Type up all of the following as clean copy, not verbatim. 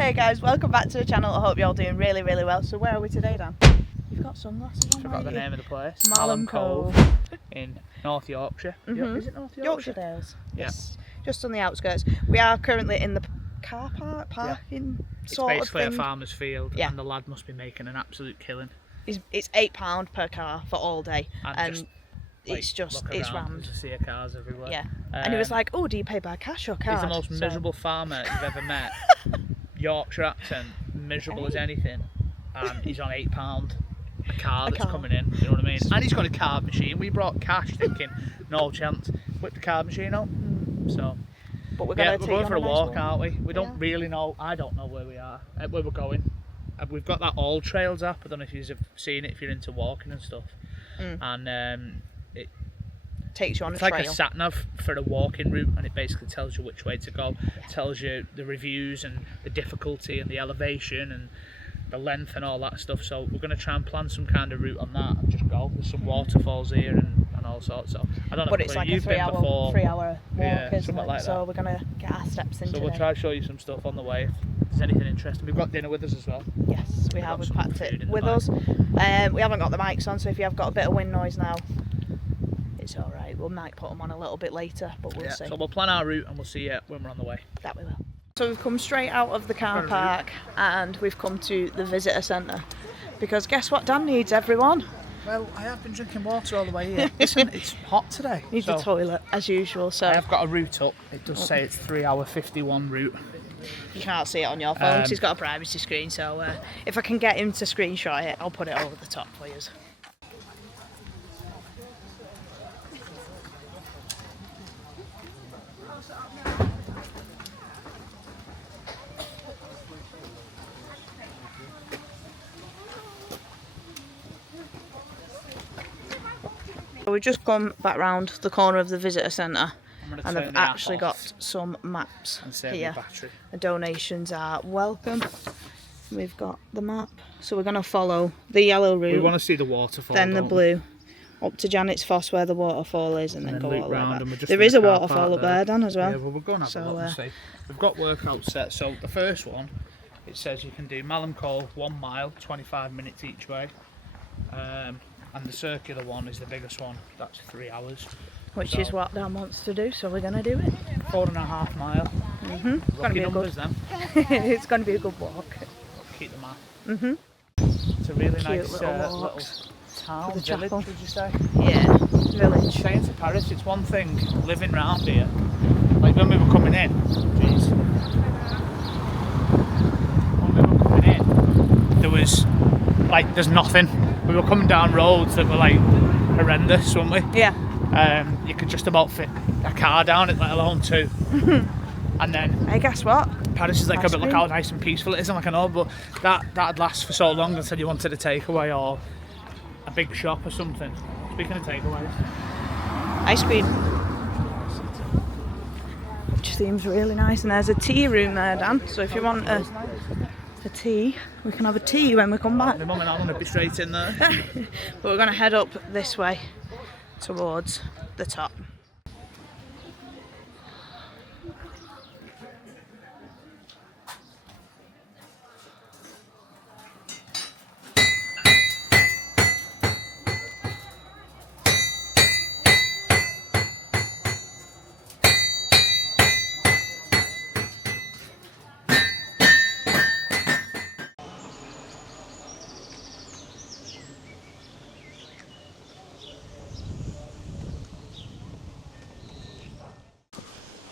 Hey guys, welcome back to the channel. I hope you're all doing really well. So where are we today, Dan? You've got sunglasses on. I forgot the name of the place. Malham Cove in North Yorkshire. Is it North Yorkshire? Yorkshire Dales. Yeah. Yes, just on the outskirts. We are currently in the car park, parking sort of thing. It's basically a farmer's field, Yeah. and the lad must be making an absolute killing. It's £8 per car for all day, And it's rammed. To see cars everywhere. Yeah, and he was like, "Oh, do you pay by cash or card?" He's the most miserable farmer you've ever met. Yorkshire accent, miserable as anything, and he's on £8 a car that's coming in. You know what I mean? And he's got a card machine. We brought cash, thinking no chance. Whip the card machine out. So. But we're going for a walk, aren't we? We don't really know. I don't know where we are, where we're going. We've got that All Trails app. I don't know if you've seen it if you're into walking and stuff. And it takes you on a trail. trail. It's like a sat nav for a walking route, and it basically tells you which way to go. Tells you the reviews and the difficulty and the elevation and the length and all that stuff. So we're going to try and plan some kind of route on that and just go. There's some waterfalls here and all sorts. So I don't know. But it's like a 3 hour walk, isn't it? Like so we're going to get our steps in So today. we'll try to show you some stuff on the way if there's anything interesting. We've got dinner with us as well. Yes, we have. We've packed it with us. We haven't got the mics on, so if you have got a bit of wind noise now, it's all right. We might put them on a little bit later, but we'll see. So we'll plan our route and we'll see you when we're on the way. That we will. So we've come straight out of the car park and we've come to the visitor centre because guess what Dan needs, everyone? Well, I have been drinking water all the way here. Listen, it's hot today. Needs a toilet as usual. So I have got a route up. It does say it's 3 hour 51 route. You can't see it on your phone. He's got a privacy screen, so if I can get him to screenshot it, I'll put it over the top for you. We've just come back round the corner of the visitor centre and they've actually got some maps here. The donations are welcome. We've got the map, so we're going to follow the yellow route. We want to see the waterfall. Then the blue, up to Janet's Foss where the waterfall is, and then go all the way back. There is a waterfall up there, Dan, as well. Yeah, well, we're going to have a look and see. We've got workout set. So the first one, it says you can do Malham Cove 1 mile, 25 minutes each way. And the circular one is the biggest one. That's 3 hours. Which is what Dan wants to do, so we're going to do it. 4.5 mile. It's going to be numbers then. It's going to be a good walk. Keep the map. It's a really nice little town, village, would you say? Yeah, village. Saying to Paris, it's one thing living round here. Like when we were coming in, there was there's nothing. We were coming down roads that were horrendous, weren't we? Yeah. You could just about fit a car down it, let alone two. And then, hey, guess what? Paris is look how nice and peaceful it is. I'm like, I know, but that'd last for so long until you wanted a takeaway or a big shop or something. Speaking of takeaways, ice cream, which seems really nice, and there's a tea room there, Dan. So if you want a tea, we can have a tea when we come back. The mum and I want to be straight in there. But we're going to head up this way towards the top.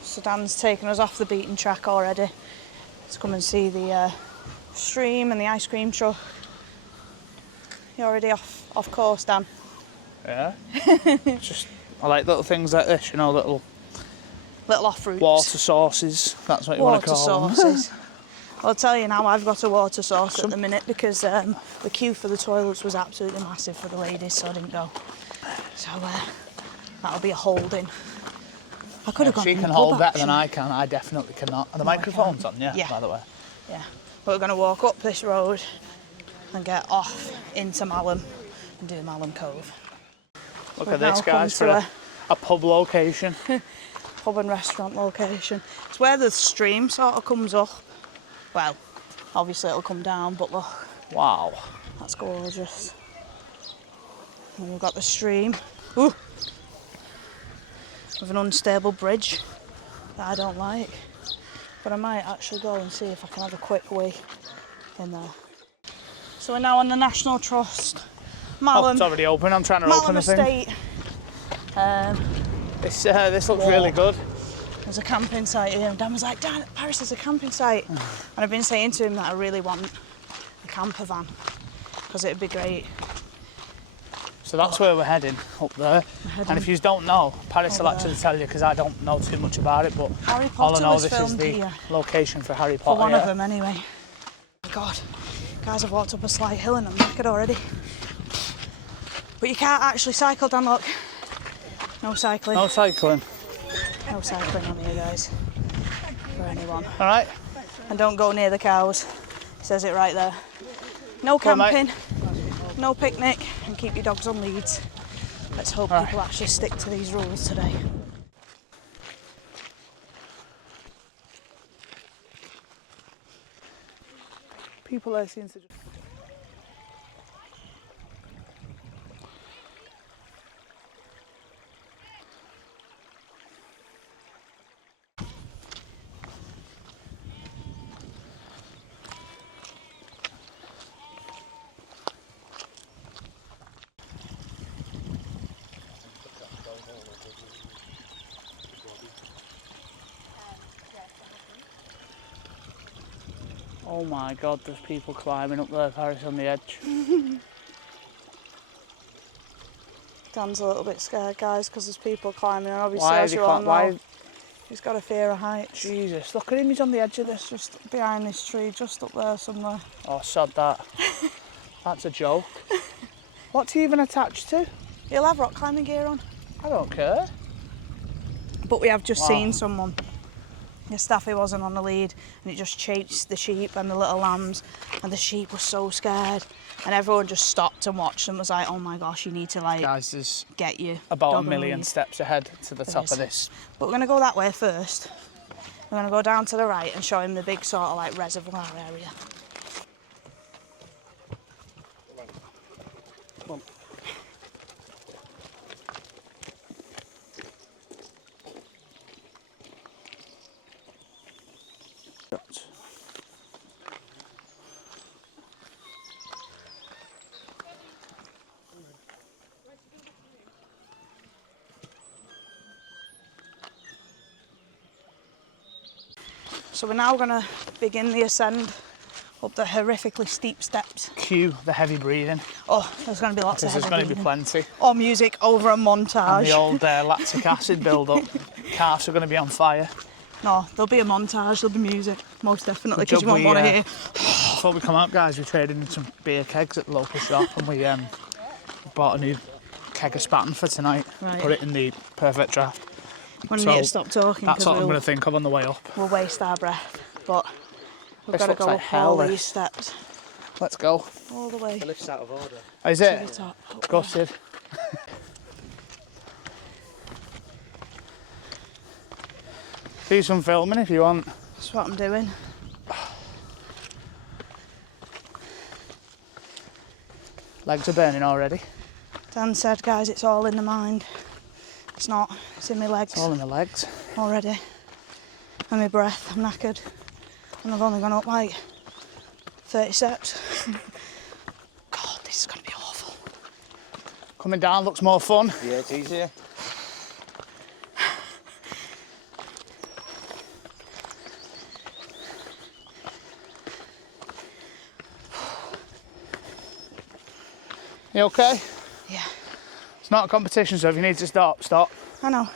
So Dan's taken us off the beaten track already to come and see the stream and the ice cream truck. You're already off course, Dan. Yeah. I like little things like this, little off routes. Water sources. That's what you want to call water sources. I'll tell you now, I've got a water source at the minute because the queue for the toilets was absolutely massive for the ladies, so I didn't go. So that'll be a holding. I could have gone. She can hold better than I can. I definitely cannot. And the microphone's on, yeah, by the way. Yeah. But we're going to walk up this road and get off into Malham and do Malham Cove. Look at this, guys, for a pub location. Pub and restaurant location. It's where the stream sort of comes up. Well, Obviously it'll come down, but look. Wow. That's gorgeous. And we've got the stream. Ooh. With an unstable bridge that I don't like. But I might actually go and see if I can have a quick wee in there. So we're now on the National Trust. Malham. Oh, it's already open. I'm trying to open the thing. This looks really good. There's a camping site here, and Dan was like, Dan, Paris is a camping site. And I've been saying to him that I really want a camper van, because it'd be great. So that's where we're heading, up there. And if you don't know, Paris will actually tell you, because I don't know too much about it, but Harry all I Potter know, was this is filmed the here. location for Harry Potter. For one of them, anyway. God, guys, I've walked up a slight hill and I'm knackered already. But you can't actually cycle, Dan, look. No cycling. No cycling. No cycling on here, guys. For anyone. All right. And don't go near the cows. It says it right there. No camping, no picnic, and keep your dogs on leads. Let's hope people actually stick to these rules today. People there seem to just... Oh my God, there's people climbing up there, Paris, on the edge. Dan's a little bit scared, guys, because there's people climbing, and obviously, as you all know, he's got a fear of heights. Jesus, look at him, he's on the edge of this. Just behind this tree, just up there somewhere. Oh, sod that. That's a joke. What's he even attached to? He'll have rock climbing gear on. I don't care. But we have just seen someone. The staffy wasn't on the lead, and it just chased the sheep and the little lambs, and the sheep were so scared, and everyone just stopped and watched and was like, oh my gosh, you need to, like, guys, there's get you about dog a million lead. steps ahead to the top of this. But we're going to go that way first. We're going to go down to the right and show him the big sort of like reservoir area. So we're now going to begin the ascend up the horrifically steep steps. Cue the heavy breathing. Oh, there's going to be lots of heavy There's going to breathing. be plenty. Or music over a montage. And the old lactic acid build-up. Calves are going to be on fire. No, there'll be a montage, there'll be music, most definitely, because you won't want to hear. Before we come out, guys, we traded in some beer kegs at the local shop, and we bought a new keg of spatten for tonight. Right. Put it in the perfect draft. We need to stop talking. That's what I'm going to think of on the way up. We'll waste our breath, but we've This got to looks go like up hell, all this. these steps. Let's go. All the way. The lift's out of order. Is To it? the top. Gutted. Do some filming if you want. That's what I'm doing. Legs are burning already. Dan said, guys, it's all in the mind. It's not. It's in my legs. It's all in the legs. Already. And my breath. I'm knackered. And I've only gone up like 30 steps. God, this is going to be awful. Coming down looks more fun. Yeah, it's easier. You okay? Yeah. It's not a competition, so if you need to stop, stop. I know.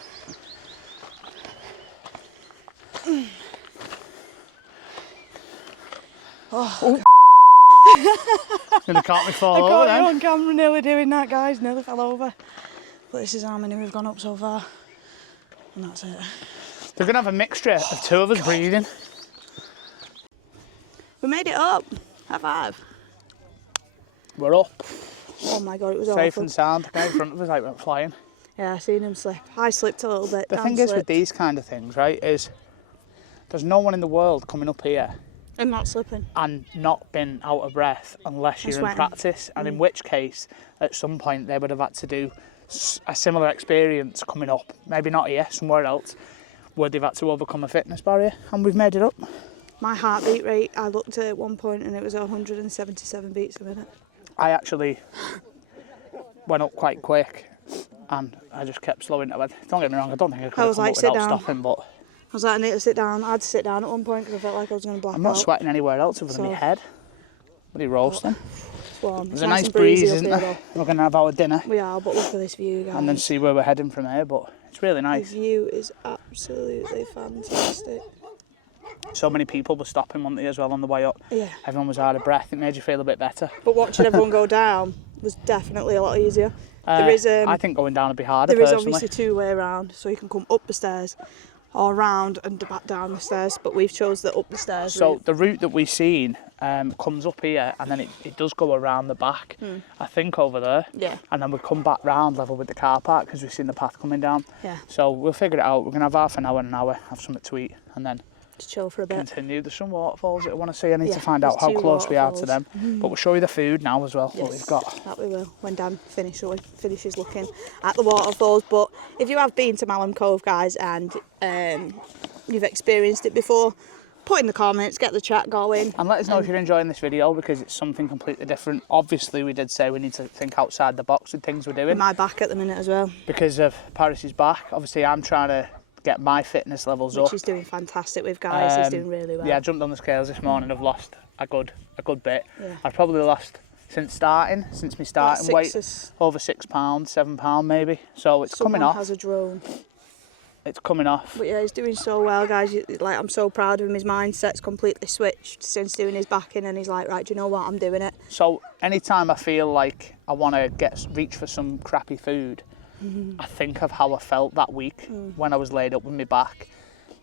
Oh. Gonna caught me fall I over caught then. you on camera nearly doing that, guys. Nearly fell over. But this is how many we've gone up so far. And that's it. They're gonna have a mixture of two of us breathing. We made it up. High five. We're up. Oh my God, it was Safe awful. and sound. The guy in front of us like went flying. Yeah, I seen him slip. I slipped a little bit. The Dan thing is with slipped. these kind of things, right, is there's no one in the world coming up here And not slipping. And not been out of breath unless you're in practice, and in which case at some point they would have had to do a similar experience coming up, maybe not here, somewhere else, where they've had to overcome a fitness barrier, and we've made it up. My heartbeat rate, I looked at one point and it was 177 beats a minute. I actually went up quite quick and I just kept slowing down. Don't get me wrong, I don't think I could have come up without stopping, but... I was like, I need to sit down. I had to sit down at one point because I felt like I was going to black out. I'm not sweating anywhere else other than my head. What are you roasting? It's warm. There's a nice breeze, isn't there? We're going to have our dinner. We are, but look at this view, guys. And then see where we're heading from here, but it's really nice. The view is absolutely fantastic. So many people were stopping, weren't they, as well on the way up? Yeah. Everyone was out of breath. It made you feel a bit better. But watching everyone go down was definitely a lot easier. There is, I think going down would be harder, There is personally. obviously two-way around, so you can come up the stairs or round and back down the stairs, but we've chose the up the stairs So route. the route that we've seen comes up here and then it does go around the back, I think over there. Yeah. And then we come back round level with the car park because we've seen the path coming down. Yeah. So we'll figure it out. We're going to have half an hour, have something to eat, and then Just chill for a bit. continue. There's some waterfalls that I want to see. I need Yeah, to find out there's how two close we are to waterfalls. them. But we'll show you the food now as well, what we've got. That we will, when Dan finishes looking at the waterfalls. But if you have been to Malham Cove, guys, and you've experienced it before, put in the comments, get the chat going. And let us know if you're enjoying this video, because it's something completely different. Obviously, we did say we need to think outside the box with things we're doing. My back at the minute as well. Because of Paris's back. Obviously, I'm trying to get my fitness levels up. Which he's doing fantastic with, guys. He's doing really well. Yeah, I jumped on the scales this morning. I've lost a good bit. Yeah. I've probably lost since my starting weight over £6, £7 maybe. So it's coming off. Someone has a drone. It's coming off. But yeah, he's doing so well, guys. Like, I'm so proud of him. His mindset's completely switched since doing his backing, and he's like, right, do you know what? I'm doing it. So anytime I feel like I want to reach for some crappy food, I think of how I felt that week when I was laid up with my back.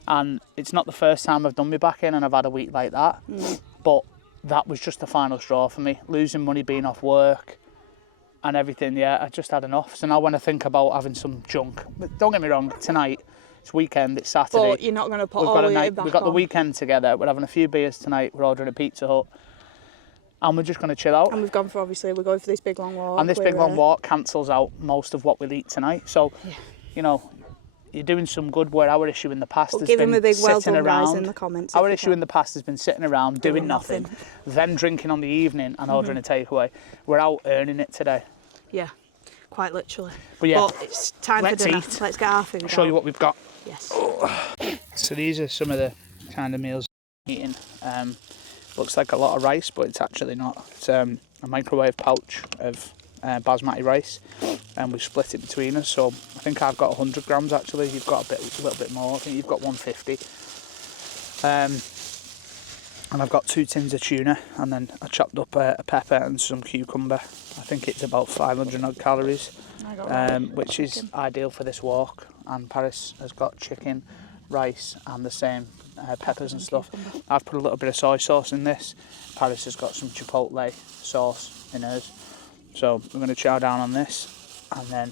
And it's not the first time I've done my back in and I've had a week like that. But that was just the final straw for me. Losing money, being off work and everything, yeah, I just had enough. So now when I think about having some junk, but don't get me wrong, tonight, it's weekend, it's Saturday. But you're not going to put all your back We've got the on. weekend together, we're having a few beers tonight, we're ordering a Pizza Hut. And we're just going to chill out. And we're going for this big long walk. And this big long walk cancels out most of what we'll eat tonight. So, you know, you're doing some good where our issue in the past has give him been a big well sitting done, around. guys, in the comments. Our issue in the past has been sitting around doing nothing, then drinking on the evening and ordering a takeaway. We're out earning it today. Yeah, quite literally. But yeah, it's time for dinner. Eat. Let's get our food out. Show you what we've got. Yes. So these are some of the kind of meals I'm eating. Looks like a lot of rice, but it's actually not. It's a microwave pouch of basmati rice, and we've split it between us. So I think I've got 100 grams actually. You've got a little bit more. I think you've got 150. And I've got 2 tins of tuna, and then I chopped up a pepper and some cucumber. I think it's about 500 odd calories, which is ideal for this walk. And Paris has got chicken, rice, and the same peppers and stuff. I've put a little bit of soy sauce in this. Paris has got some chipotle sauce in hers. So we're going to chow down on this and then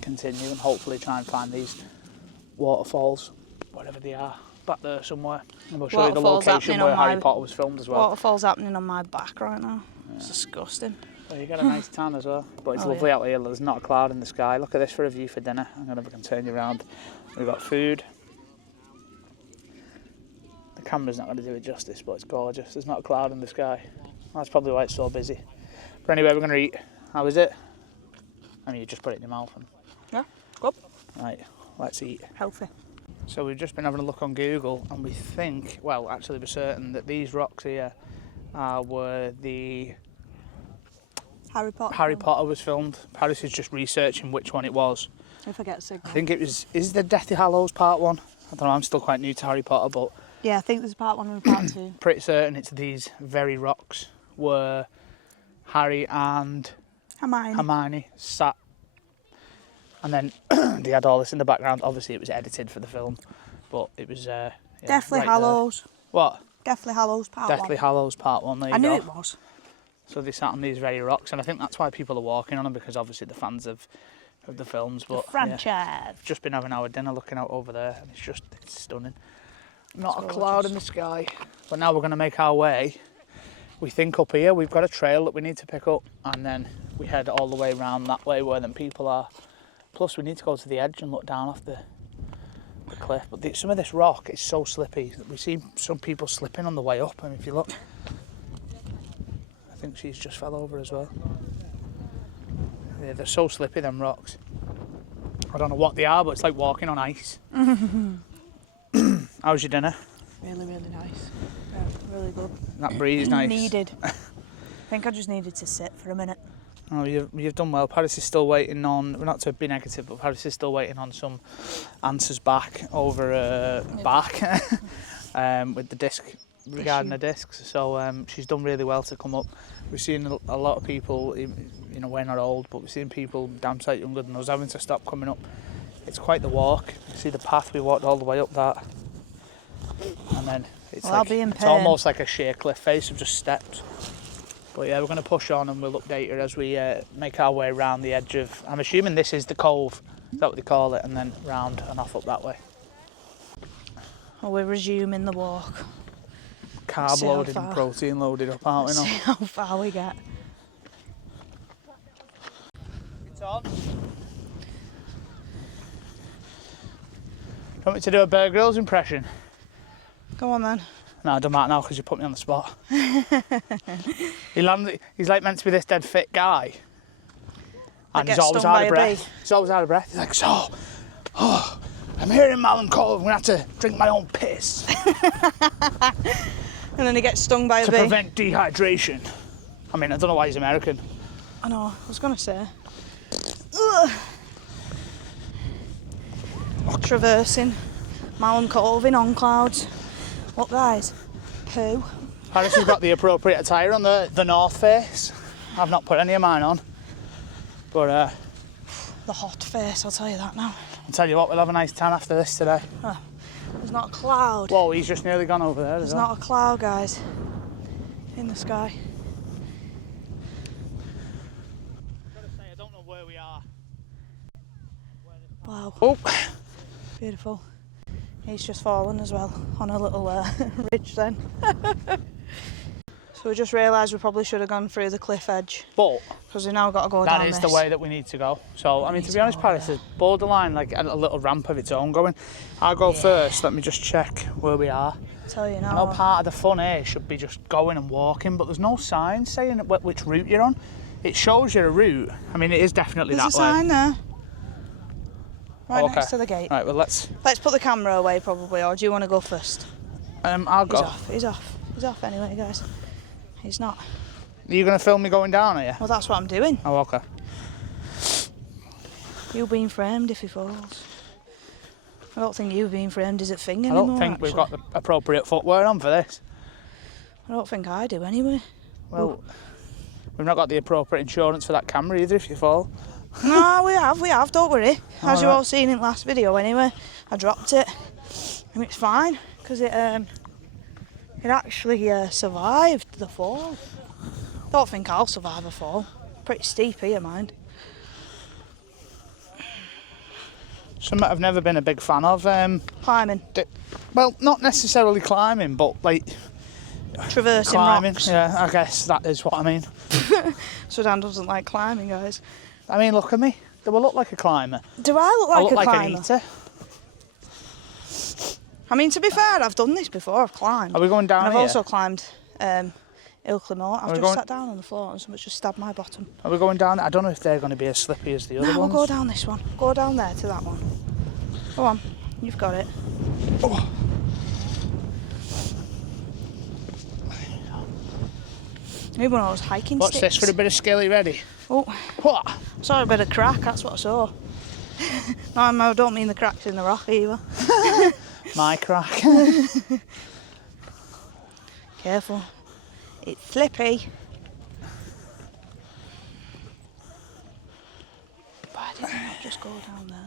continue and hopefully try and find these waterfalls, wherever they are, back there somewhere. And we'll show you the location where Harry Potter was filmed as well. Waterfall's happening on my back right now. Yeah. It's disgusting. So you get a nice tan as well, but it's lovely out here. There's not a cloud in the sky. Look at this for a view for dinner. I'm going to turn you around. We've got food. The camera's not going to do it justice, but it's gorgeous. There's not a cloud in the sky. That's probably why it's so busy. But anyway, we're going to eat. How is it? I mean, you just put it in your mouth. And... Yeah, good. Right, let's eat. Healthy. So we've just been having a look on Google, and we think, well, actually we're certain that these rocks here were the Harry Potter was filmed. Paris is just researching which one it was. If I get a signal. I think it was, is the Deathly Hallows part 1? I don't know, I'm still quite new to Harry Potter, but... Yeah, I think there's part 1 and part 2. Pretty certain it's these very rocks where Harry and Hermione sat. And then they had all this in the background. Obviously it was edited for the film, but it was... Deathly Hallows. What? Deathly Hallows part 1. Deathly Hallows part 1, there you go. I knew it was. So they sat on these very rocks, and I think that's why people are walking on them, because obviously the fans of the films. But the franchise. Yeah, we've just been having our dinner looking out over there, and it's stunning. Not a cloud in the sky. But now we're going to make our way. We think up here we've got a trail that we need to pick up, and then we head all the way around that way where them people are. Plus we need to go to the edge and look down off the cliff. But some of this rock is so slippy that we see some people slipping on the way up, and if you look, I think she's just fell over as well. Yeah, they're so slippy, them rocks. I don't know what they are, but it's like walking on ice. How's your dinner? Really, really nice. Yeah, really good. That breeze is nice. Needed. I think I just needed to sit for a minute. Oh, you've done well. Paris is still waiting on, well, not to be negative, but Paris is still waiting on some answers back over with the disc, regarding the discs. So she's done really well to come up. We've seen a lot of people, you know, we're not old, but we've seen people damn sight younger than us having to stop coming up. It's quite the walk. You see the path, we walked all the way up that. And then it's it's almost like a sheer cliff face of just steps. But yeah, we're going to push on and we'll update her as we make our way around the edge of, I'm assuming this is the cove, is that what they call it, and then round and off up that way. Well, we're resuming the walk. Carb loaded and protein loaded up, aren't we now? See how far we get. It's on. Do you want me to do a Bear Grylls impression? Go on then. No, it doesn't matter now because you put me on the spot. He's like meant to be this dead fit guy. And he's always out of breath. He's always out of breath. He's like, so, I'm here in Malham Cove, I'm going to have to drink my own piss. And then he gets stung by a bee. To prevent dehydration. I mean, I don't know why he's American. I know, I was going to say. Traversing Malham Cove in clouds. Look guys, poo. Paris has got the appropriate attire on the north face. I've not put any of mine on. But the hot face, I'll tell you that now. I'll tell you what, we'll have a nice tan after this today. Oh, there's not a cloud. Whoa, he's just nearly gone over there. There's not a cloud, guys, in the sky. I've got to say, I don't know where we are. Wow. Oh. Beautiful. He's just fallen as well on a little ridge then. So we just realised we probably should have gone through the cliff edge. But because we've now got to go down this. That is the way that we need to go. So, I mean, to be honest, Paris, there's borderline like a little ramp of its own going. I'll go first. Let me just check where we are. I'll tell you now. I know part of the fun here should be just going and walking, but there's no sign saying which route you're on. It shows you a route. I mean, it is definitely there's that way. There's a sign there. Right next to the gate. Right, well, let's put the camera away probably, or do you want to go first? I'll go. He's off anyway, guys. He's not. Are you going to film me going down, are you? Well, that's what I'm doing. Oh, okay. You've been framed if he falls. I don't think you've been framed, is it thing I anymore? don't think we've got the appropriate footwear on for this. I don't think I do anyway. Well, we've not got the appropriate insurance for that camera either if you fall. No, we have, don't worry. As you all seen in the last video anyway, I dropped it and it's fine because it actually survived the fall. Don't think I'll survive a fall. Pretty steep here, mind. Something I've never been a big fan of. Climbing. Well, not necessarily climbing, but like traversing climbing. Rocks. Yeah, I guess that is what I mean. So Dan doesn't like climbing, guys. I mean, look at me. Do I look like a climber? Do I look like I look a like climber? an eater. I mean, to be fair, I've done this before. I've climbed. Are we going down and I've here? also climbed Ilclimore. I've just sat down on the floor and someone's just stabbed my bottom. Are we going down? I don't know if they're going to be as slippy as the other ones. No, we'll go down this one. Go down there to that one. Go on, you've got it. Oh. Maybe one of those hiking What's sticks. this for a bit of skill? Are you ready? Oh, What? I saw a bit of crack, that's what I saw. No, I don't mean the cracks in the rock either. My crack. Careful, it's slippy. Why didn't I just go down there?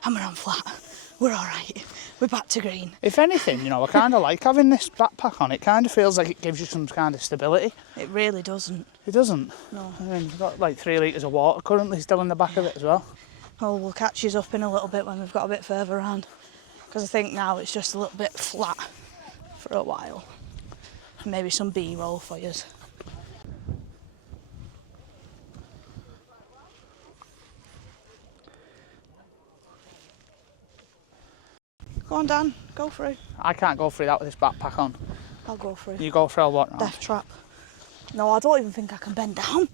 Hammer on flat. We're alright. we're back to green. If anything, you know, I kind of like having this backpack on. It kind of feels like it gives you some kind of stability. It really doesn't. It doesn't? No. I mean, we've got like 3 litres of water currently still in the back of it as well. Oh, we'll catch you up in a little bit when we've got a bit further around. Because I think now it's just a little bit flat for a while. Maybe some B-roll for you. Go on, Dan, go through. I can't go through that with this backpack on. I'll go through. You go through what now? Death trap. No, I don't even think I can bend down.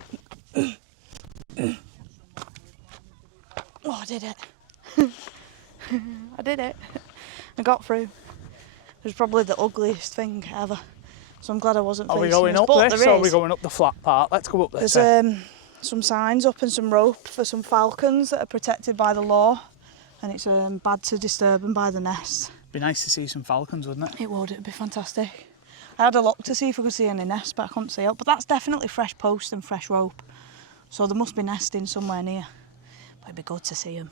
Oh, I did it. I did it. I got through. It was probably the ugliest thing ever. So I'm glad I wasn't facing Are we going this. up But this or are we going up the flat part? Let's go up this. There's some signs up and some rope for some falcons that are protected by the law. And it's bad to disturb them by the nest. Be nice to see some falcons, wouldn't it? It would, it'd be fantastic. I had a look to see if I could see any nests, but I couldn't see it. But that's definitely fresh post and fresh rope. So there must be nesting somewhere near. But it'd be good to see them.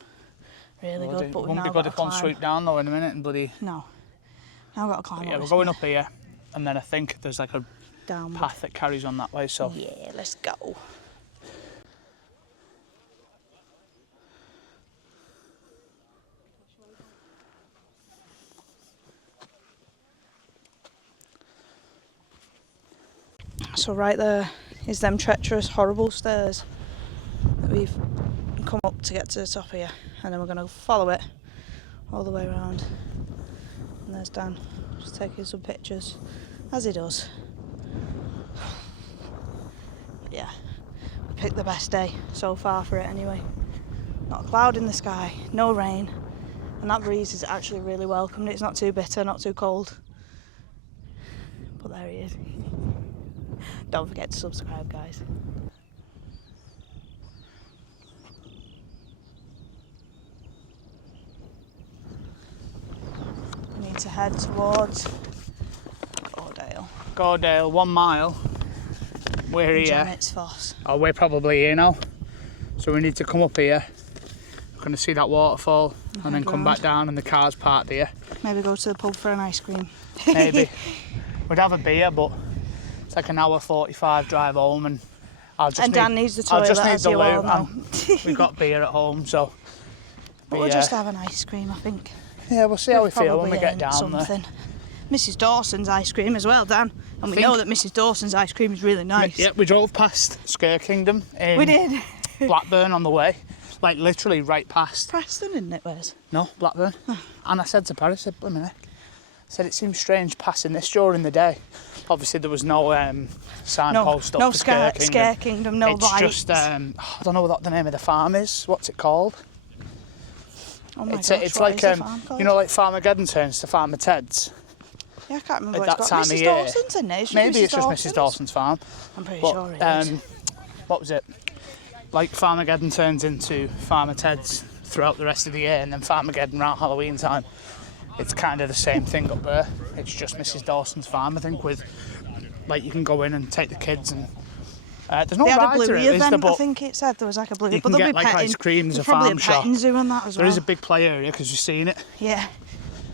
Really good. But it wouldn't be good if one swooped down though in a minute and bloody... No. Now I've got to climb up. Yeah, we're going up here and then I think there's like a downward path that carries on that way, so... Yeah, let's go. So right there is them treacherous, horrible stairs that we've come up to get to the top here, and then we're going to follow it all the way around. And there's Dan, just taking some pictures, as he does. But yeah, we picked the best day so far for it anyway. Not a cloud in the sky, no rain, and that breeze is actually really welcomed. It's not too bitter, not too cold. But there he is. Don't forget to subscribe, guys. We need to head towards Gordale, 1 mile. We're here. Janet's Foss. Oh, we're probably here now. So we need to come up here. We're going to see that waterfall and then come back down and the car's parked here. Maybe go to the pub for an ice cream. Maybe. We'd have a beer, but it's like an hour 45 drive home and Dan needs the toilet, as you all know. We've got beer at home, so... But we'll just have an ice cream, I think. Yeah, we'll see how we feel when we get down there. Mrs Dawson's ice cream as well, Dan. And we know that Mrs Dawson's ice cream is really nice. Yeah, we drove past Scare Kingdom in we did. Blackburn on the way. Like literally right past. Preston, isn't it, Wes? No, Blackburn. And I said to Paris, I said, blimey heck. I said, it seems strange passing this during the day. Obviously there was no signpost up for Scare Kingdom. Scare Kingdom, no lights. It's just, I don't know what the name of the farm is. What's it called? Oh my gosh, it's what like, is the farm called? you know, like Farmageddon turns to Farmer Ted's. Yeah, I can't remember At what that it's got. time Mrs of year. Dawson's in it. Maybe it's just Mrs Dawson's farm. I'm pretty sure it is. What was it? Like Farmageddon turns into Farmer Ted's throughout the rest of the year, and then Farmageddon around Halloween time. It's kind of the same thing up there. It's just Mrs Dawson's farm, I think, with like you can go in and take the kids and there's no they had ride a to bluey it, event, there, I think it said there was like a bluey. you But can there'll get be like petting. ice cream, there's a probably farm a shop. petting zoo and that as well. There is a big play area because you've seen it. Yeah,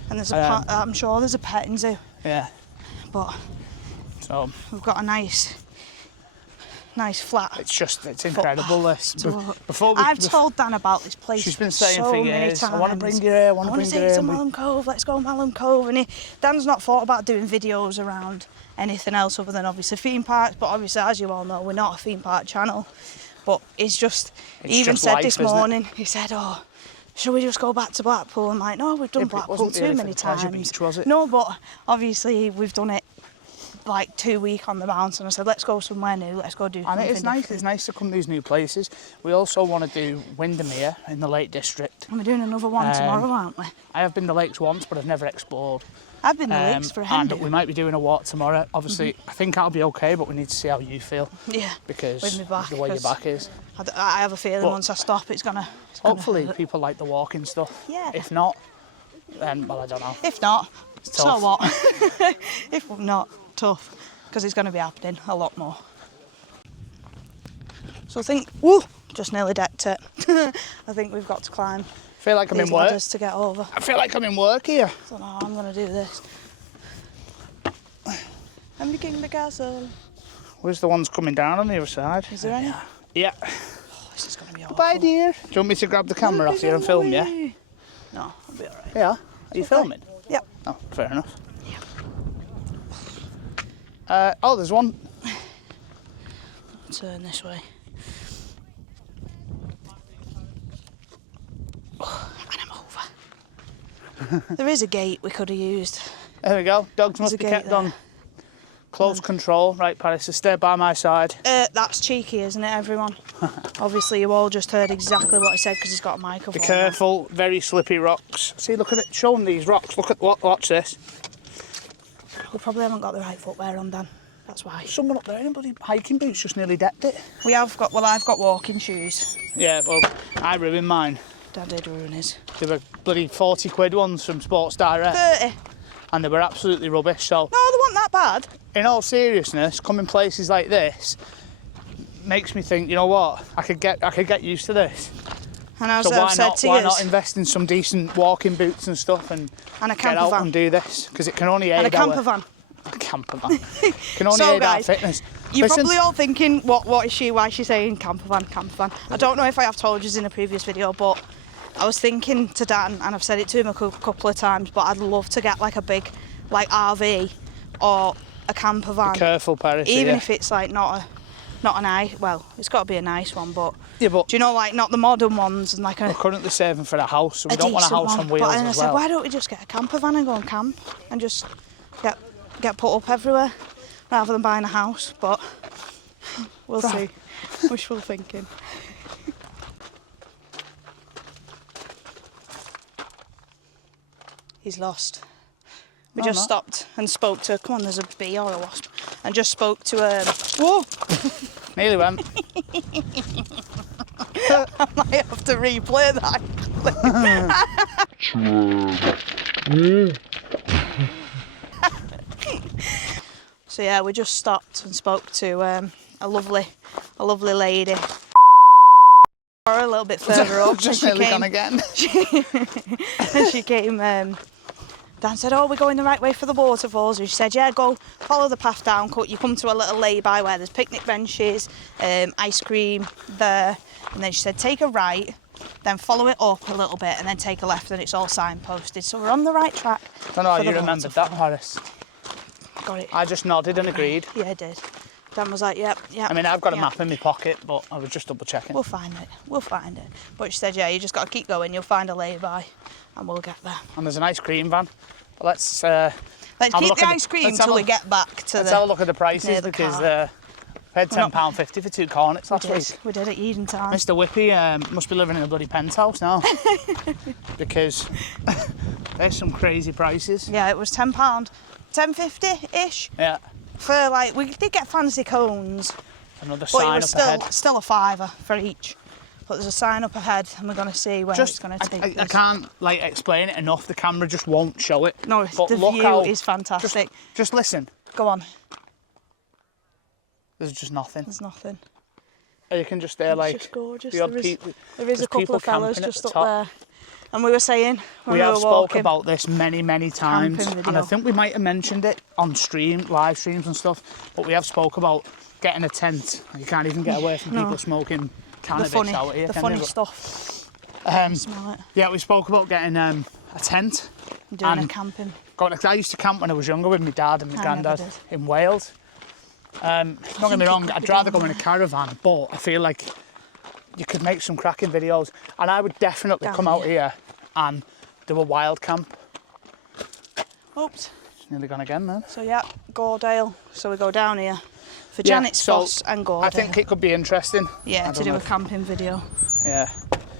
and there's a I'm sure there's a petting zoo. Yeah. But so we've got a nice flat. It's incredible. This. I've told Dan about this place. She's been saying so for many years, times. I want to bring you here, I want to take you to Malham Cove, let's go Malham Cove. And Dan's not thought about doing videos around anything else other than obviously theme parks, but obviously, as you all know, we're not a theme park channel. But he even said this morning, he said, oh, shall we just go back to Blackpool? I'm like, no, we've done Blackpool too many times. Beach, was it? No, but obviously we've done it like 2 weeks on the mountain. I said, let's go somewhere new, let's go do something And it is nice, different. it's nice to come to these new places. We also want to do Windermere in the Lake District. And we're doing another one tomorrow, aren't we? I have been to lakes once, but I've never explored. I've been to lakes for a hen. And we might be doing a walk tomorrow. Obviously, I think I'll be okay, but we need to see how you feel. Yeah, because with me back, the way your back is. I have a feeling once I stop, it's gonna hopefully, hurt. people like the walking stuff. Yeah. If not, then, well, I don't know. If not, so tough. what? If not, tough. Because it's going to be happening a lot more. So I think, woo, just nearly decked it. I think we've got to climb feel like I'm in work. To get over. I feel like I'm in work here. So now I'm gonna do this. I'm the king of the castle. Where's the ones coming down on the other side? Is there any? Yeah. Oh, this is gonna be awful. Bye, dear. Do you want me to grab the camera off you and film you? No, I'll be alright. Yeah. Are you filming? Yep. Oh, fair enough. Yeah. Oh, there's one. Turn this way. Oh, and I'm over. There is a gate we could have used. There we go. Dogs must be kept on close control. Right, Paris, so stay by my side. That's cheeky, isn't it, everyone? Obviously, you all just heard exactly what I said because he's got a microphone. Be careful. Very slippy rocks. See, look at it. Showing these rocks. Look at watch this. We probably haven't got the right footwear on, Dan. That's why. Someone up there in bloody hiking boots just nearly decked it. We have got. Well, I've got walking shoes. Yeah, well, I ruined mine. Dad did ruin his. They were bloody 40 quid ones from Sports Direct. 30. And they were absolutely rubbish. So no, they weren't that bad. In all seriousness, coming places like this makes me think, you know what? I could get used to this. And as so I've said to you, why not invest in some decent walking boots and stuff and a get camper out van. and do this? Because it can only aid and a camper van. A camper van. Can only So aid guys, our fitness. You're Listen, probably all thinking, what is she? Why is she saying camper van, camper van? I don't know if I have told you in a previous video, but I was thinking to Dan, and I've said it to him a couple of times, but I'd love to get like a big, like RV or a camper van. Be careful, Paris. Even if it's like not a nice. Well, it's got to be a nice one, but yeah, but do you know, like not the modern ones and like we're currently saving for a house, so we don't want a house on wheels but, and as I well. said, why don't we just get a camper van and go and camp and just get put up everywhere rather than buying a house? But we'll see. Wishful thinking. He's lost. We just stopped and spoke to. Come on, there's a bee or a wasp, and just spoke to. Whoa! Nearly went. I might have to replay that. So yeah, we just stopped and spoke to a lovely lady. Or a little bit further up. Just nearly gone again. And she came. Dan said, "Oh, we're going the right way for the waterfalls." And she said, "Yeah, go follow the path down. You come to a little lay-by where there's picnic benches, ice cream there." And then she said, "Take a right, then follow it up a little bit, and then take a left, and it's all signposted." So we're on the right track. I don't know how you remembered that, Paris. Got it. I just nodded and agreed. Yeah, I did. Dan was like, "Yep, yep." I mean, I've got a map in my pocket, but I was just double checking. We'll find it. But she said, "Yeah, you just got to keep going. You'll find a lay-by, and we'll get there." And there's an ice cream van. But let's keep the ice cream till we get back to let's have a look at the prices because we paid £10.50 for 2 cornets last week. We did at Eden time. Mr. Whippy must be living in a bloody penthouse now because there's some crazy prices. Yeah, it was £10, £10.50-ish. Yeah. For like, we did get fancy cones. Another but sign it was up ahead. Still a £5 for each. But there's a sign up ahead, and we're going to see where it's going to take us. I can't like explain it enough. The camera just won't show it. No, but the look view is fantastic. Just listen. Go on. There's just nothing. There's nothing. Or you can just stare like just gorgeous. the odd people. There is a couple of fellas just up there. And we were saying when we were have walking, spoke about this many times, and I think we might have mentioned it on live streams and stuff. But we have spoke about getting a tent. You can't even get away from people smoking cannabis out here. The funny stuff. Smell it. Yeah, we spoke about getting a tent. Doing a camping. I used to camp when I was younger with my dad and my granddad in Wales. Don't get me wrong, I'd rather go in a caravan, but I feel like you could make some cracking videos, and I would definitely come out here and do a wild camp. Oops. It's nearly gone again, man. So yeah, Gordale. So we go down here for Janet's Foss and Gordale. I think it could be interesting. Yeah, to do a camping video. Yeah.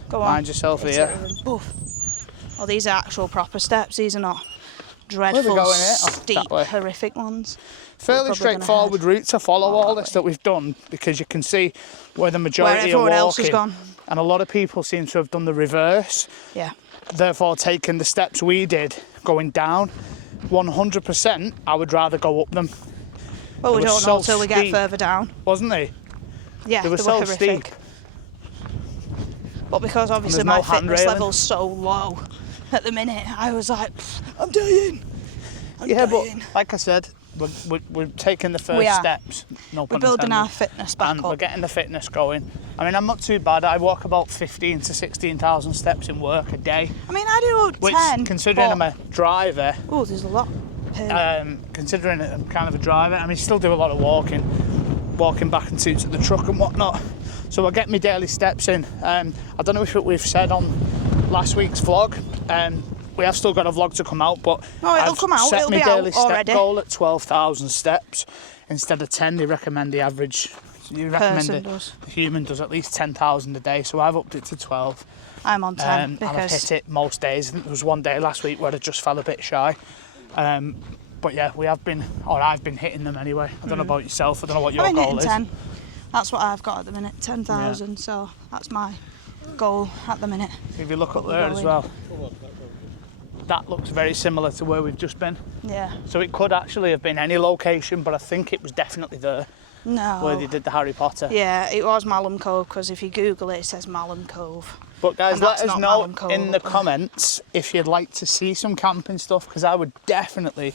Go on. Mind yourself here. Boof. Oh, these are actual proper steps. These are not dreadful, steep, horrific ones. Fairly straightforward route to follow all this that we've done, because you can see where the majority are walking. Else has gone. And a lot of people seem to have done the reverse. Yeah. Therefore, taking the steps we did going down, 100%, I would rather go up them. Well, we don't know until we get further down. Wasn't they? Yeah, they were so horrific. steep. But because obviously my fitness level's so low at the minute, I was like, I'm dying. But like I said, we're taking the first steps. No pun we're building intended. our fitness back up. We're getting the fitness going. I mean, I'm not too bad. I walk about 15 to 16,000 steps in work a day. I mean, I do 10. Which, considering I'm a driver... Oh, there's a lot. Considering I'm kind of a driver, I mean, still do a lot of walking back and to the truck and whatnot. So I get my daily steps in. I don't know if we've said on last week's vlog. We have still got a vlog to come out, but it'll come out. Set it'll my be daily out step already. goal at 12,000 steps instead of 10. They recommend the average. You recommend the human does at least 10,000 a day, so I've upped it to 12. I'm on 10 because... and I've hit it most days. I think there was one day last week where I just fell a bit shy. But yeah, I've been hitting them anyway. I don't know about yourself. I don't know what your goal is. 10. That's what I've got at the minute, 10,000. So that's my goal at the minute. If you look up there as well, that looks very similar to where we've just been. Yeah. So it could actually have been any location, but I think it was definitely there. No. Where they did the Harry Potter. Yeah, it was Malham Cove, because if you Google it, it says Malham Cove. But guys, let us know in the comments if you'd like to see some camping stuff, because I would definitely,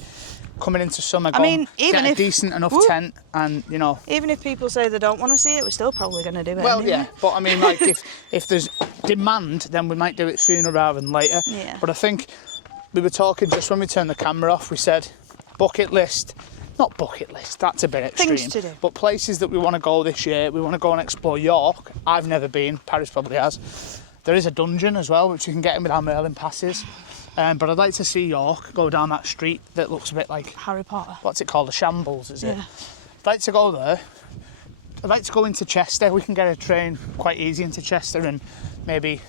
coming into summer, get a decent enough tent, and you know. Even if people say they don't want to see it, we're still probably going to do it. Well, anyway. yeah, but I mean, like if there's demand, then we might do it sooner rather than later. Yeah. But I think we were talking just when we turned the camera off. We said bucket list. Not bucket list, that's a bit extreme. Things to do. But places that we want to go this year, we want to go and explore York. I've never been, Paris probably has. There is a dungeon as well, which you can get in with our Merlin passes. But I'd like to see York, go down that street that looks a bit like... Harry Potter. What's it called? The Shambles, is it? Yeah. I'd like to go there. I'd like to go into Chester. We can get a train quite easy into Chester and maybe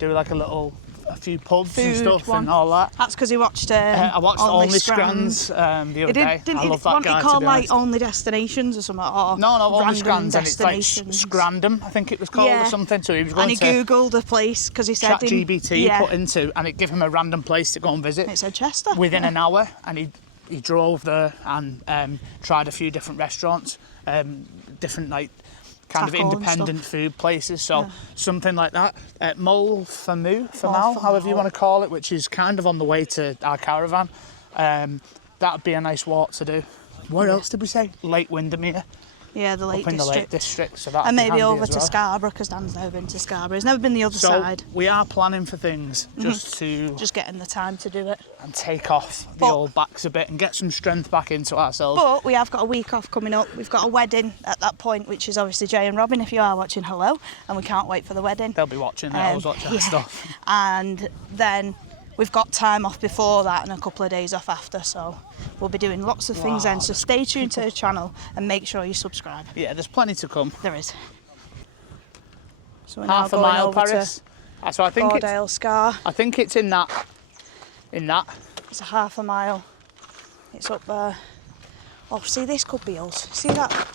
do like a few pubs and stuff and all that. That's because he watched I watched Only Scrans the other day. I love that guy, called to be like Only Destinations or something? Or no, Only Scrans, and it's like Scrandom, I think it was called, or something. So he was going and he googled a place because he said ChatGPT put into, and it gave him a random place to go and visit. It said Chester. Within an hour, and he drove there and tried a few different restaurants, different like kind of independent food places, so something like that. Malham, however you want to call it, which is kind of on the way to our caravan. That'd be a nice walk to do. Where else did we say? Lake Windermere. Yeah, the Lake Up in District. the Lake District, so that'd and be maybe handy over as to well. Scarborough, because Dan's never been to Scarborough. He's never been the other side. We are planning for things just getting the time to do it and take off the old backs a bit and get some strength back into ourselves. But we have got a week off coming up. We've got a wedding at that point, which is obviously Jay and Robin, if you are watching, hello, and we can't wait for the wedding. They'll be watching, they always watch our stuff. And then we've got time off before that and a couple of days off after, so we'll be doing lots of things then. So stay tuned to the channel and make sure you subscribe. Yeah, there's plenty to come. There is. So we're half now a going mile, over Paris. To so I think Gordale Scar. I think it's in that. It's a half a mile. It's up there. Oh, see, this could be us. See that?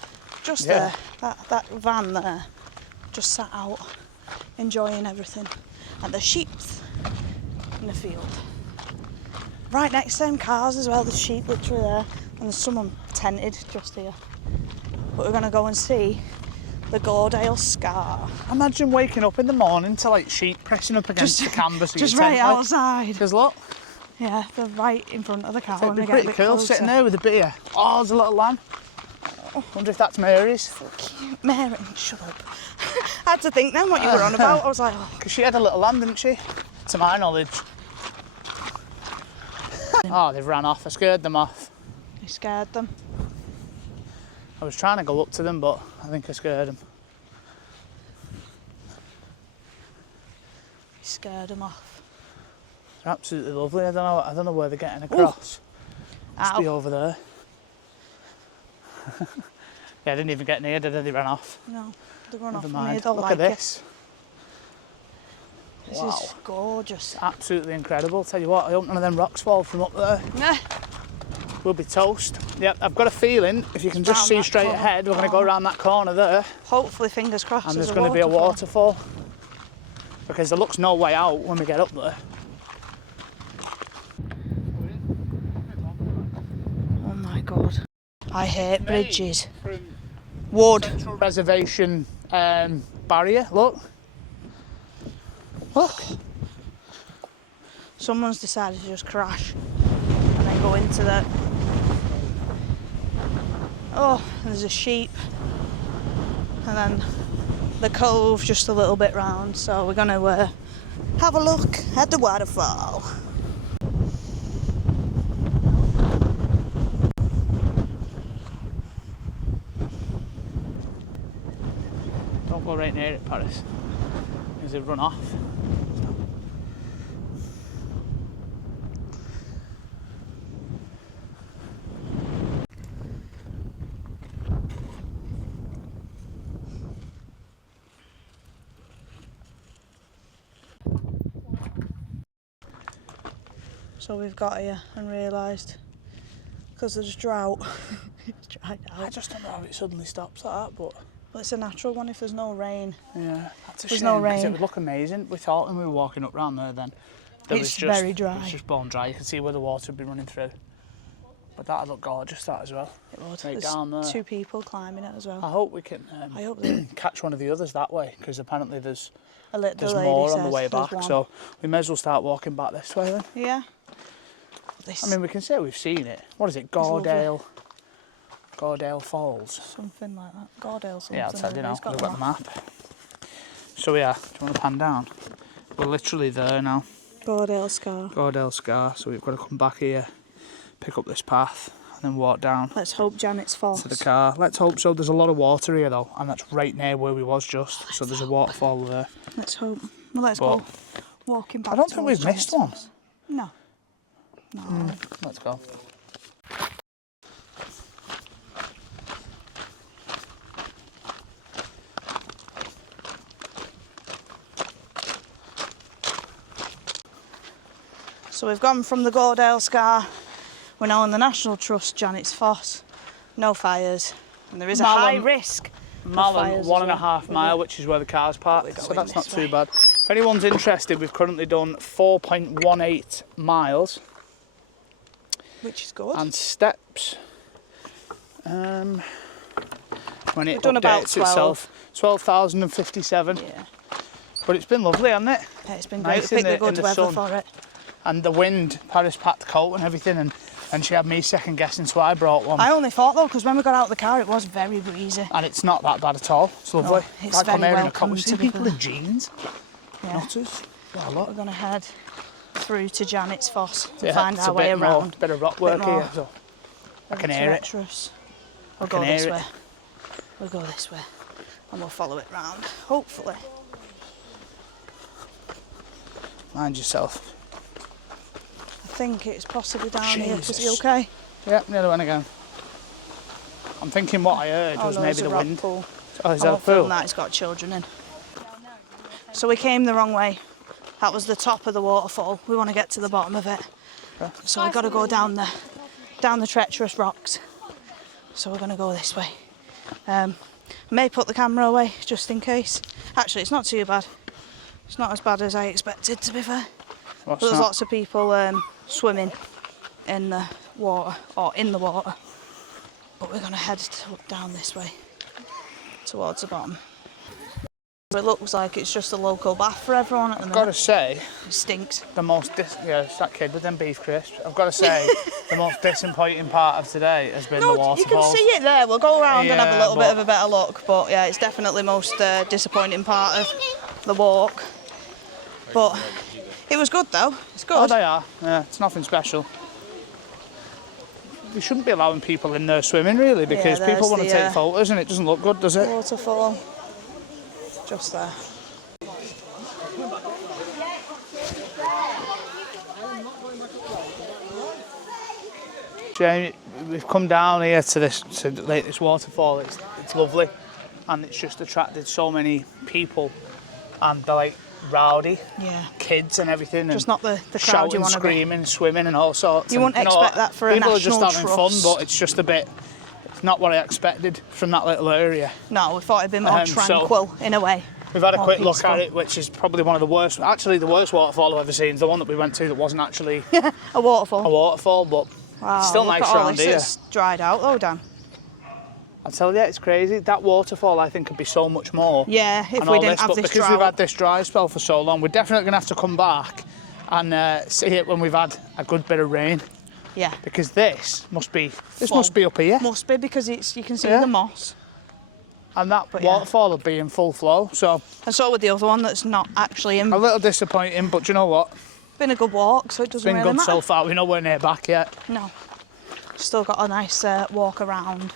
Just there. That van there. Just sat out, enjoying everything. And the sheep in the field. Right next to them cars as well, there's sheep literally there. And there's someone tented just here. But we're going to go and see the Gordale Scar. Imagine waking up in the morning to like sheep pressing up against the canvas. Just right outside. Because look. Yeah, they're right in front of the car. It'd be pretty cool sitting there with a beer. Oh, there's a little lamb. Wonder if that's Mary's. Fuck Mary, shut up. I had to think then what you were on about. I was like, because she had a little lamb, didn't she? To my knowledge. Oh, they've ran off. I scared them off. You scared them? I was trying to go up to them, but I think I scared them. You scared them off. They're absolutely lovely. I don't know where they're getting across. Must be over there. Yeah, I didn't even get near, did they? They ran off. No, they run off. Never mind. Look at this. This is gorgeous. Absolutely incredible. Tell you what, I hope none of them rocks fall from up there. We'll be toast. Yep, I've got a feeling if you can just see straight ahead, we're going to go around that corner there. Hopefully, fingers crossed. And there's going to be a waterfall. Because there looks no way out when we get up there. Oh my god. I hate bridges. Wood. Reservation barrier, look. Look. Someone's decided to just crash and then go into the... Oh, there's a sheep. And then the cove just a little bit round. So we're going to have a look at the waterfall. Don't go right near it, Paris. Because it'll run off. So we've got here and realised, because there's drought, it's dried out. I just don't know how it suddenly stops like that, but... Well, it's a natural one if there's no rain. Yeah, that's a There's shame, no because rain. it would look amazing. We thought when we were walking up round there then, that It's very dry. It was just bone dry. You could see where the water would be running through. But that'd look gorgeous, that as well. It would. Right There's down there. 2 people climbing it as well. I hope we can I hope they... catch one of the others that way, because apparently there's the more lady on the way says there's back. one. So we may as well start walking back this way then. Yeah. This I mean, we can say we've seen it. What is it? Gordale Falls. something like that. Gordale something. Yeah, I'll tell you now. It's got We've the got the map. So yeah, do you want to pan down? We're literally there now. Gordale Scar. Gordale Scar. So we've got to come back here, pick up this path, and then walk down Let's hope Janet's false. to the car. Let's hope so. There's a lot of water here though, and that's right near where we was just. So there's a waterfall there. Let's hope. Well, let's But go walking back. I don't think towards we've missed one. Janet's. No. No. Let's go. So we've gone from the Gordale Scar. We're now on the National Trust Janet's Foss. No fires. And there is a high risk. Malham, fires 1.5 mile, which is where the car's parked, so that's not too bad. If anyone's interested, we've currently done 4.18 miles. Which is good. And steps, when it done about updates itself, 12,057. Yeah. But it's been lovely, hasn't it? Yeah, it's been great. Nice We in picked the the good weather sun. for it. And the wind, Paris packed the coat and everything, and she had me second guessing, so I brought one. I only thought though, because when we got out of the car, it was very breezy. And it's not that bad at all. It's lovely. No, it's I'd come very here in a welcome coat. We've to seen be people fair. in jeans. Yeah. Nutters. Yeah, a lot. We're going to head through to Janet's Foss to Yeah, find it's our a way bit more, around. bit of rock work more here, so I can hear it. Treacherous. We'll I can go this hear it. way. We'll go this way. And we'll follow it round, hopefully. Mind yourself. I think it's possibly down here. Is Jesus. he okay? Yep, nearly went again. I'm thinking what I heard was no, maybe it's a the rock wind. pool. Oh, is I that a won't film pool? that, it's got children in. So we came the wrong way. That was the top of the waterfall. We want to get to the bottom of it. Okay. So we've got to go down the treacherous rocks. So we're going to go this way. I may put the camera away just in case. Actually, it's not too bad. It's not as bad as I expected, to be fair. What's But there's that? lots of people swimming in the water, or in the water. But we're going to head down this way towards the bottom. It looks like it's just a local bath for everyone at the I've minute. got to say, It stinks. the most yeah, it's that kid with them beef crisps. I've got to say, the most disappointing part of today has been the No, you waterfalls. can see it there. We'll go around and have a Yeah, little bit but- of a better look. But yeah, it's definitely most disappointing part of the walk. But it was good though. It's good. Oh, they are. Yeah, it's nothing special. We shouldn't be allowing people in there swimming, really, because there's people want to the, take photos and it doesn't look good, does it? Waterfall. Just there. Jamie, we've come down here to this waterfall. It's lovely, and it's just attracted so many people, and they're like rowdy Yeah. kids and everything, Just and not the crowd shouting, you want to be. screaming, swimming, and all sorts. You and, wouldn't know expect what? that for a people are just national having trust. fun, but it's just a bit. It's not what I expected from that little area. No, we thought it'd be more So- tranquil in a way. We've had a More quick look peaceful. at it, which is probably one of the worst. Actually, the worst waterfall I've ever seen is the one that we went to that wasn't actually A waterfall. a waterfall, but Wow, it's still look nice at all round this. here. It's dried out though, Dan. I tell you, it's crazy. That waterfall, I think, could be so much more. Yeah, if we didn't have but this because drought. we've had this dry spell for so long, we're definitely going to have to come back and see it when we've had a good bit of rain. Yeah. Because this must be up here. Must be, because you can see Yeah. the moss. And that waterfall will be in full flow. So. And so with the other one that's not actually in. A little disappointing, but you know what? It's been a good walk, so it doesn't really matter. It's been good so far. We're nowhere near back yet. No. Still got a nice walk around.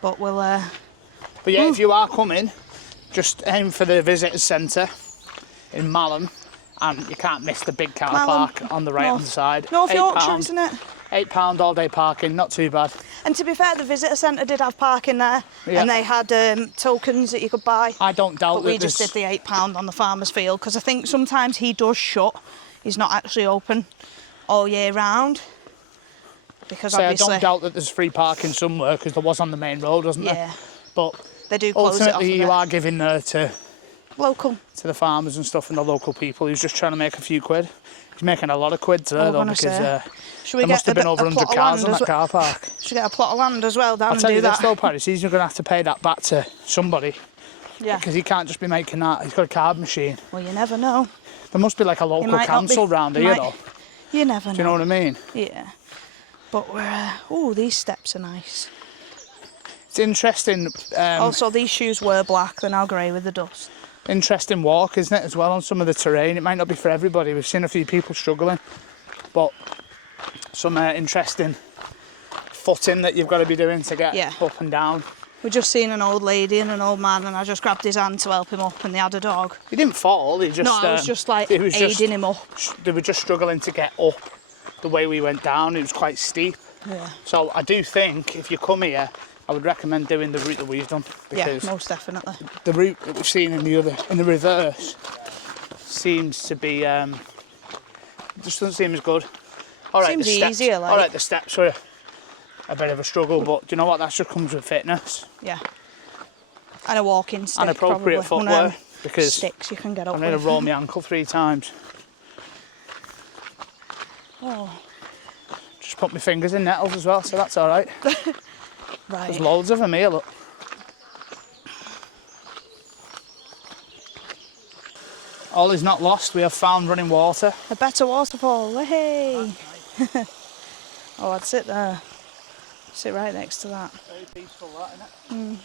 But we'll... But yeah, if you are coming, just aim for the visitor centre in Malham, and you can't miss the big car park on the right-hand side. North Yorkshire, isn't it? £8 all day parking, not too bad. And to be fair, the visitor centre did have parking there, and they had tokens that you could buy. I don't doubt that. But we just did the £8 on the farmer's field, because I think sometimes he does shut. He's not actually open all year round. Because obviously... I don't doubt that there's free parking somewhere, because there was on the main road, wasn't there? Yeah. But they do close it off ultimately, you are giving there to the farmers and stuff, and the local people who's just trying to make a few quid. He's making a lot of quid there, though, because there must have been over 100 cars in that car park. Should we get a plot of land as well down and do that? I'll tell you this though, Paris, he's going to have to pay that back to somebody. Yeah. Because he can't just be making that. He's got a card machine. Well, you never know. There must be like a local council round here, though. You never know. Do you know what I mean? Yeah. But we're... these steps are nice. It's interesting. Also, these shoes were black. They're now grey with the dust. Interesting walk, isn't it, as well, on some of the terrain. It might not be for everybody. We've seen a few people struggling. But some interesting footing that you've got to be doing to get up and down. We just seen an old lady and an old man, and I just grabbed his hand to help him up, and they had a dog. He didn't fall. He just... No, I was just like aiding him up. They were just struggling to get up the way we went down. It was quite steep. Yeah. So I do think if you come here, I would recommend doing the route that we've done. Because yeah, most definitely. The route that we've seen in the reverse seems to be just doesn't seem as good. All right, seems easier. Like. All right, the steps were a bit of a struggle, but do you know what? That just comes with fitness. Yeah. And a walking stick. And appropriate footwear, because sticks you can get up. I'm going to roll my ankle 3 times. Oh. Just put my fingers in nettles as well, so that's all right. Right. There's loads of them here, look. All is not lost, we have found running water. A better waterfall, hey! Oh, I'd sit there. Sit right next to that. Very peaceful, that, isn't it?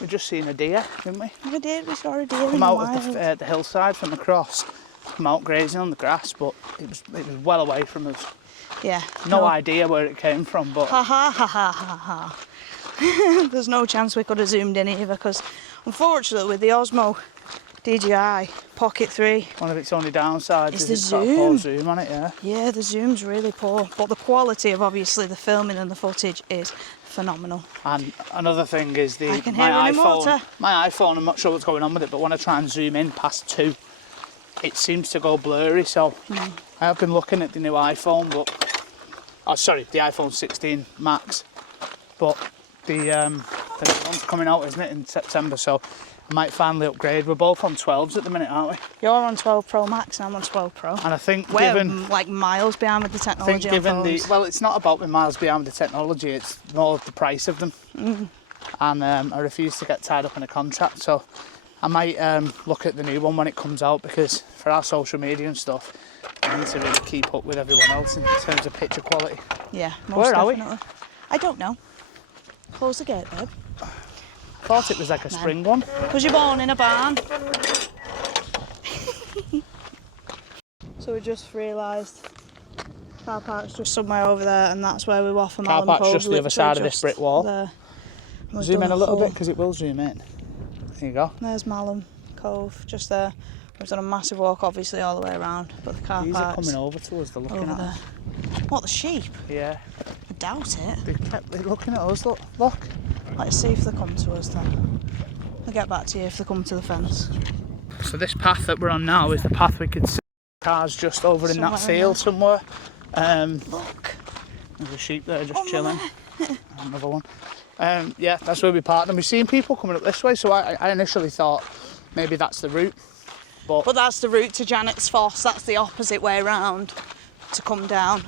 We just seen a deer, didn't we? We did, we saw a deer Come out of the hillside from across, come out grazing on the grass, but it was well away from us. Yeah. No idea where it came from, but... Ha ha ha ha ha ha. There's no chance we could have zoomed in either, because unfortunately with the Osmo DJI Pocket 3... One of its only downsides is it's got a poor zoom on it, yeah. Yeah, the zoom's really poor, but the quality of obviously the filming and the footage is phenomenal. And another thing is I can hear running water. My iPhone, I'm not sure what's going on with it, but when I try and zoom in past 2, it seems to go blurry, so I have been looking at the new iPhone, but... Oh, sorry, the iPhone 16 Max, but the new one's coming out, isn't it, in September, so I might finally upgrade. We're both on 12s at the minute, aren't we? You're on 12 Pro Max and I'm on 12 Pro. And I think we're like miles behind with the technology. I think given well, it's not about the miles behind with the technology, it's more the price of them. And I refuse to get tied up in a contract, so I might look at the new one when it comes out, because for our social media and stuff, I need to really keep up with everyone else in terms of picture quality. Yeah, most Where definitely. are we? I don't know. Close the gate, babe. I thought it was like a spring one. Was you born in a barn? So we just realised car park's just somewhere over there, and that's where we were from Malham Cove. Car park's just the other side of this brick wall. There. Zoom in a little bit, because it will zoom in. There you go. There's Malham Cove, just there. We've done a massive walk, obviously, all the way around, but the car These park's are coming over to us, they're looking at us. What, the sheep? Yeah. I doubt it. They're looking at us, look. Let's see if they come to us then. I'll get back to you if they come to the fence. So this path that we're on now is the path we could see cars just over in that field somewhere. Look. There's a sheep there just chilling. Another one. Yeah, that's where we parked, and we've seen people coming up this way, so I initially thought maybe that's the route. But that's the route to Janet's Foss. That's the opposite way round to come down.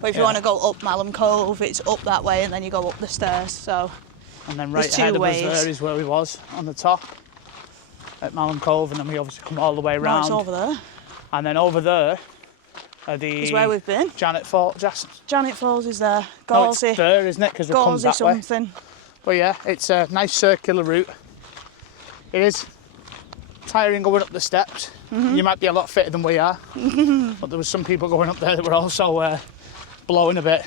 But if you want to go up Malham Cove, it's up that way and then you go up the stairs. So. And then right ahead of us there is where we was, on the top at Malham Cove, and then we obviously come all the way around. No, it's over there. And then over there are the... Is where we've been. Janet Falls. Janet Falls is there. Gauzy. No, it's there, isn't it? Because we've come that something. way. But yeah, it's a nice circular route. It is tiring going up the steps. You might be a lot fitter than we are. But there was some people going up there that were also blowing a bit.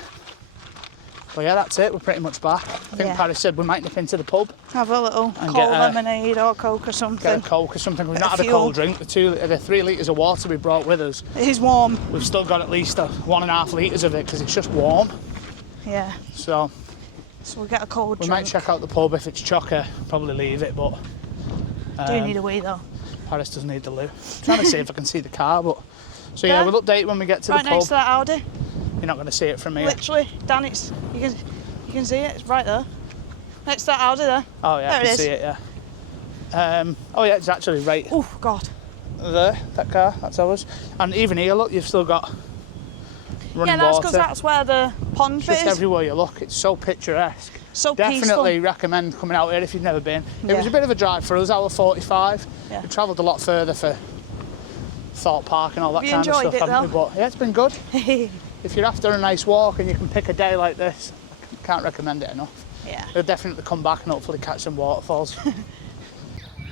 But yeah, that's it. We're pretty much back. I think Paris said we might nip into the pub. Have a little cold lemonade or Coke or something. Get a Coke or something. We've not had a cold drink. The 3 litres of water we brought with us. It is warm. We've still got at least 1.5 litres of it because it's just warm. Yeah. So we'll get a cold drink. We might check out the pub if it's chocker. Probably leave it, but... Do you need a wee though? Paris doesn't need the loo. I'm trying to see if I can see the car, but... So yeah, we'll update when we get to the pub. Right next to that Audi. You're not going to see it from here. Literally, Dan, you can see it. It's right there. Next to that Audi there. Oh yeah, I can see it. Yeah. Oh yeah, it's actually right. Oh God. There, that car. That's ours. And even here, look, you've still got running water. Yeah, that's because that's where the pond is. Just everywhere you look, it's so picturesque. So definitely peaceful. recommend coming out here if you've never been. It was a bit of a drive for us, hour 45. Yeah. We travelled a lot further for Thorpe Park and all that kind of stuff. You enjoyed it though? But yeah, it's been good. If you're after a nice walk and you can pick a day like this, I can't recommend it enough. Yeah. You'll definitely come back and hopefully catch some waterfalls.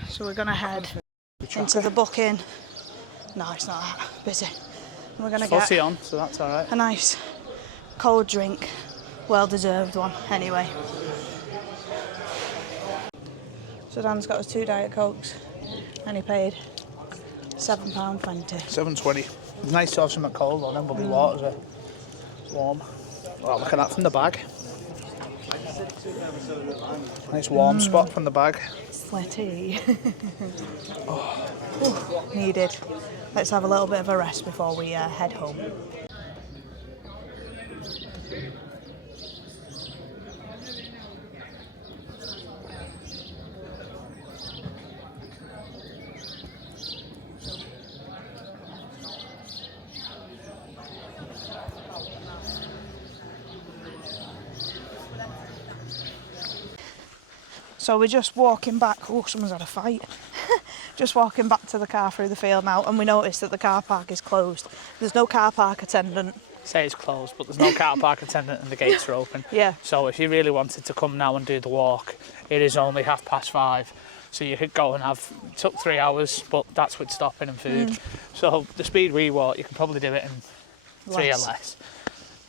So we're going to head into the booking. No, it's not that busy. We're going to get on, so that's all right. A nice cold drink. Well-deserved one, anyway. So Dan's got us 2 Diet Cokes and he paid £7.20. £7.20. It's nice to have some cold on them bubbly waters are warm. Oh, look at that from the bag. Nice warm spot from the bag. Sweaty. Oh, needed. Let's have a little bit of a rest before we head home. So we're just walking back. Oh, someone's had a fight. Just walking back to the car through the field now, and we noticed that the car park is closed. There's no car park attendant. Say it's closed, but there's no car park attendant and the gates are open. Yeah. So if you really wanted to come now and do the walk, it is only 5:30. So you could go and it took 3 hours, but that's with stopping and food. So the speed we walk, you can probably do it in 3 or less.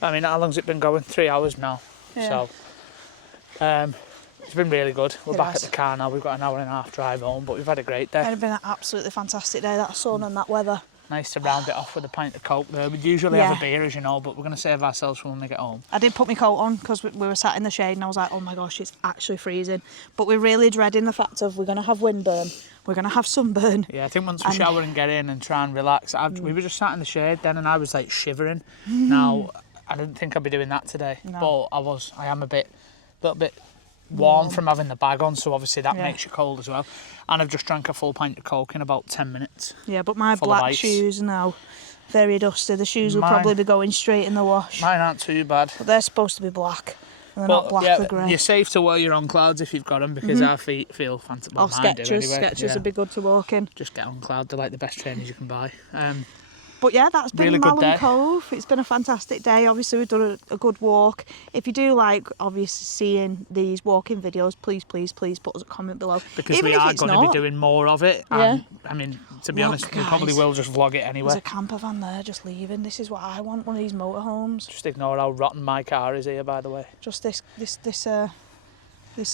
I mean, how long's it been going? 3 hours now. Yeah. So it's been really good. We're back at the car now. We've got an 1.5 hour drive home, but we've had a great day. It's been an absolutely fantastic day, that sun and that weather. Nice to round it off with a pint of Coke there. We'd usually have a beer, as you know, but we're going to save ourselves for when we get home. I did put my coat on because we were sat in the shade and I was like, oh my gosh, it's actually freezing. But we're really dreading the fact of we're going to have windburn, we're going to have sunburn. Yeah, I think once we shower and get in and try and relax, we were just sat in the shade then and I was like shivering. Now, I didn't think I'd be doing that today, but I am a little bit warm from having the bag on, so obviously that makes you cold as well. And I've just drank a full pint of Coke in about 10 minutes. Yeah, but my black shoes are now very dusty. The shoes will probably be going straight in the wash. Mine aren't too bad. But they're supposed to be black. They're not black, they're grey. You're safe to wear your own clouds if you've got them, because our feet feel fantastic. Well, Skechers would be good to walk in. Just get on cloud, they're like the best trainers you can buy. But yeah, that's been really Malham Cove. It's been a fantastic day. Obviously, we've done a good walk. If you do like, obviously, seeing these walking videos, please put us a comment below. Because we are going to be doing more of it. And, I mean, to be honest, we probably will just vlog it anyway. There's a camper van there just leaving. This is what I want, one of these motorhomes. Just ignore how rotten my car is here, by the way. Just this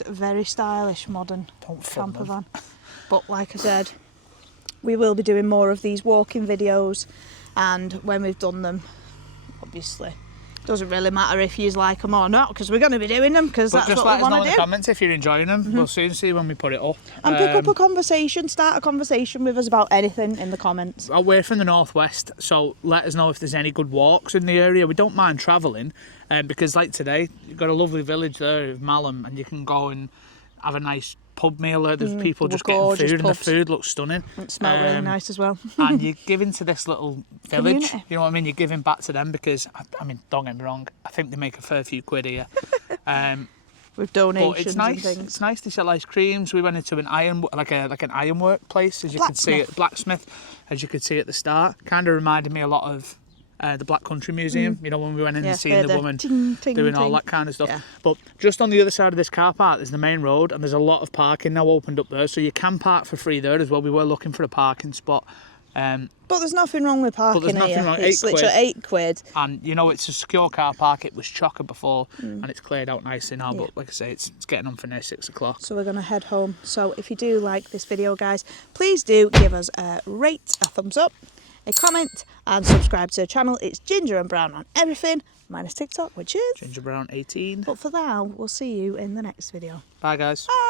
very stylish modern camper van. But like I said, we will be doing more of these walking videos. And when we've done them, obviously, it doesn't really matter if you like them or not, because we're going to be doing them, because that's what we want to do. Just let us know in the comments if you're enjoying them. We'll soon see when we put it up. And pick up a conversation, start a conversation with us about anything in the comments. We're from the northwest, so let us know if there's any good walks in the area. We don't mind travelling, because like today, you've got a lovely village there of Malham, and you can go and have a nice pub meal there. There's people they were just getting gorgeous food, pubs. and the food looks stunning. It smelled really nice as well. And you're giving to this little village. Community. You know what I mean? You're giving back to them because, I mean, don't get me wrong, I think they make a fair few quid here. With donations But it's nice. and things. It's nice to sell ice creams. We went into an an ironwork place, as you could see at blacksmith, as you could see at the start. Kind of reminded me a lot of the Black Country Museum. You know, when we went in and seeing the woman doing all that kind of stuff. Yeah. But just on the other side of this car park, there's the main road, and there's a lot of parking now opened up there, so you can park for free there as well. We were looking for a parking spot. But there's nothing wrong with parking there's nothing here. wrong. It's literally £8. And you know, it's a secure car park. It was chocker before, and it's cleared out nicely now. But like I say, it's getting on for near 6 o'clock. So we're going to head home. So if you do like this video, guys, please do give us a rate, a thumbs up, a comment, and subscribe to the channel. It's Ginger and Brown on everything, minus TikTok, which is Ginger Brown 18. But for now, we'll see you in the next video. Bye, guys. Bye.